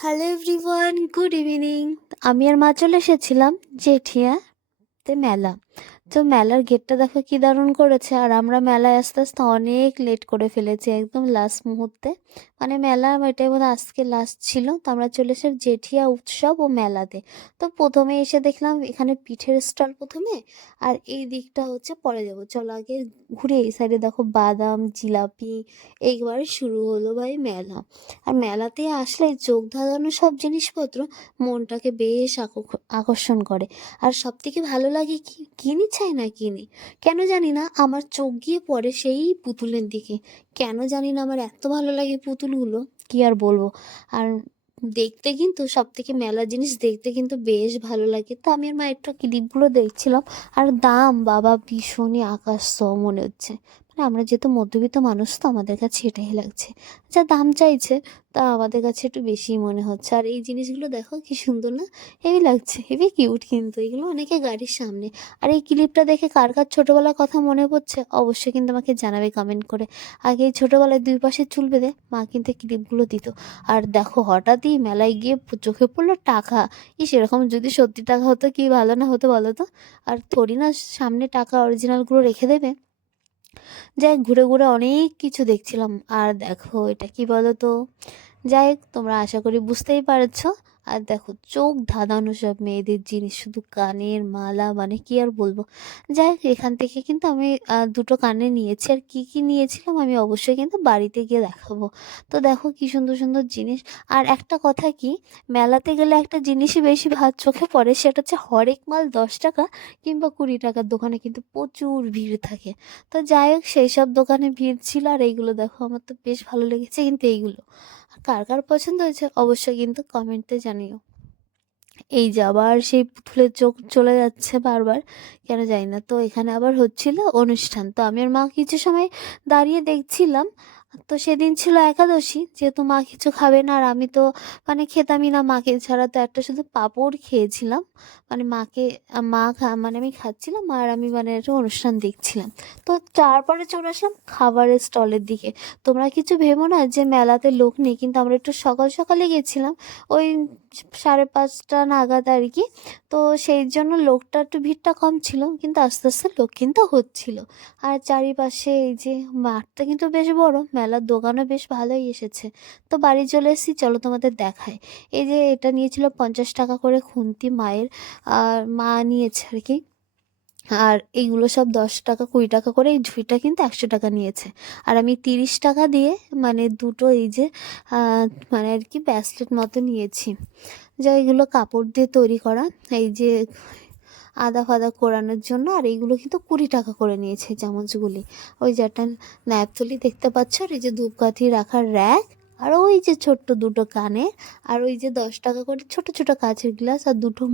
Hello everyone, good evening. আমি আর মা চলে এসেছিলাম জেঠিয়াতে মেলা। তো মেলার গেটটা দেখো কি দারুণ করেছে, আর আমরা মেলায় আস্তে আস্তে অনেক লেট করে ফেলেছি, একদম লাস্ট মুহূর্তে। মানে মেলা এটাই বোধহয় আজকে লাস্ট ছিল, তো আমরা চলে এসে জেঠিয়া উৎসব ও মেলাতে। তো প্রথমে এসে দেখলাম এখানে পিঠের স্টল প্রথমে, আর এই দিকটা হচ্ছে পরে যাবো। চলো আগে ঘুরে, এই সাইডে দেখো বাদাম জিলাপি। এইবার শুরু হলো ভাই মেলা। আর মেলাতে আসলে চোখ ধাঁধানো সব জিনিসপত্র মনটাকে বেশ আকর্ষণ করে। আর সব থেকে ভালো লাগে কি, কিনি চাই না কিনি, কেন জানি না আমার চোখ গিয়ে পড়ে সেই পুতুলের দিকে। কেন জানি না আমার এত ভালো লাগে পুতুলগুলো, কি আর বলবো। আর দেখতে কিন্তু সব থেকে মেলার জিনিস দেখতে কিন্তু বেশ ভালো লাগে। তো আমি আর মা একটু ক্লিপগুলো দেখছিলাম, আর দাম বাবা ভীষণই আকাশ ছোঁয়া মনে হচ্ছে। মানে আমরা যেহেতু মধ্যবিত্ত মানুষ, তো আমাদের কাছে এটাই লাগছে, যা দাম চাইছে তা আমাদের কাছে একটু বেশিই মনে হচ্ছে। আর এই জিনিসগুলো দেখো কি সুন্দর না, হেভি লাগছে, হেভি কিউট কিন্তু এগুলো অনেকে গাড়ির সামনে। আর এই ক্লিপটা দেখে কার কার ছোটোবেলার কথা মনে পড়ছে অবশ্যই কিন্তু আমাকে জানাবে কমেন্ট করে। আগে এই ছোটোবেলায় দুই পাশে চুল বেঁধে মা কিন্তু ক্লিপগুলো দিত। আর দেখো হঠাৎই মেলায় গিয়ে চোখে পড়লো টাকা। সেরকম যদি সত্যি টাকা হতো কি ভালো না হতো বলো তো। আর থোড়ি না সামনে টাকা অরিজিনালগুলো রেখে দেবে। যাই হোক, ঘুরে ঘুরে অনেক কিছু দেখছিলাম। আর দেখো এটা কি বলো তো, যাই হোক তোমরা আশা করি বুঝতেই পারছো। আর দেখো চোখ ধাঁধানো সব মেয়েদের জিনিস, শুধু কানের মালা, মানে কি আর বলবো। যাই হোক এখান থেকে কিন্তু আমি দুটো কানে নিয়েছি, আর কি কি নিয়েছিলাম আমি অবশ্যই কিন্তু বাড়িতে গিয়ে দেখাবো। তো দেখো কি সুন্দর সুন্দর জিনিস। আর একটা কথা কি, মেলাতে গেলে একটা জিনিসই বেশি ভাত চোখে পড়ে, সেটা হচ্ছে হরেক মাল 10 টাকা কিংবা 20 টাকার দোকানে কিন্তু প্রচুর ভিড় থাকে। তো যাই হোক সেই সব দোকানে ভিড় ছিল। আর এইগুলো দেখো আমার তো বেশ ভালো লেগেছে কিন্তু এইগুলো। আর কার কার পছন্দ হয়েছে অবশ্যই কিন্তু কমেন্টে জানিও। এই যে আবার সেই পুতুলের চোখ চলে যাচ্ছে বারবার, কেন জানি না। তো এখানে আবার হচ্ছিল অনুষ্ঠান, তো আমি আর মা কিছু সময় দাঁড়িয়ে দেখছিলাম। তো সেদিন ছিল একাদশী, যেহেতু মা কিছু খাবে না, আর আমি তো মানে খেতামই না মাকে ছাড়া, তো একটা শুধু পাঁপড় খেয়েছিলাম। মানে মাকে মানে আমি খাচ্ছিলাম আর আমি মানে একটা অনুষ্ঠান দেখছিলাম। তো তারপরে চলে আসলাম খাবারের স্টলের দিকে। তোমরা কিছু ভেবো না যে মেলাতে লোক নেই, কিন্তু আমরা একটু সকাল সকালে গেছিলাম, ওই 5:30 নাগাদ আর কি। তো সেই জন্য লোকটা একটু ভিড়টা কম ছিল, কিন্তু আস্তে আস্তে লোক কিন্তু হচ্ছিল। আর চারিপাশে এই যে মাঠটা কিন্তু বেশ বড়, মেলার দোকানও বেশ ভালোই এসেছে। তো বাড়ি চলে এসেছি, চলো তোমাদের দেখায়। এই যে এটা নিয়েছিল 50 টাকা করে খুন্তি মায়ের, আর মা নিয়েছে আর কি। আর এইগুলো সব 10 টাকা 20 টাকা করে, এই ঝুড়িটা কিন্তু 100 টাকা নিয়েছে। আর আমি 30 টাকা দিয়ে মানে দুটো এই যে আহ, মানে আর কি ব্যাসলেট মতো নিয়েছি, যা এগুলো কাপড় দিয়ে তৈরি করা। এই যে আদা ফাদা কোরানোর জন্য। আর এইগুলো কিন্তু 20 টাকা করে নিয়েছে চামচগুলি। ওই যে একটা ন্যাপথলি দেখতে পাচ্ছ, আর এই যে ধূপকাঠি রাখার র্যাক, আর ওই যে ছোট্ট দুটো কানে, আর ওই যে 10 টাকা করে ছোট ছোট কাঁচের গ্লাস, আর দুটো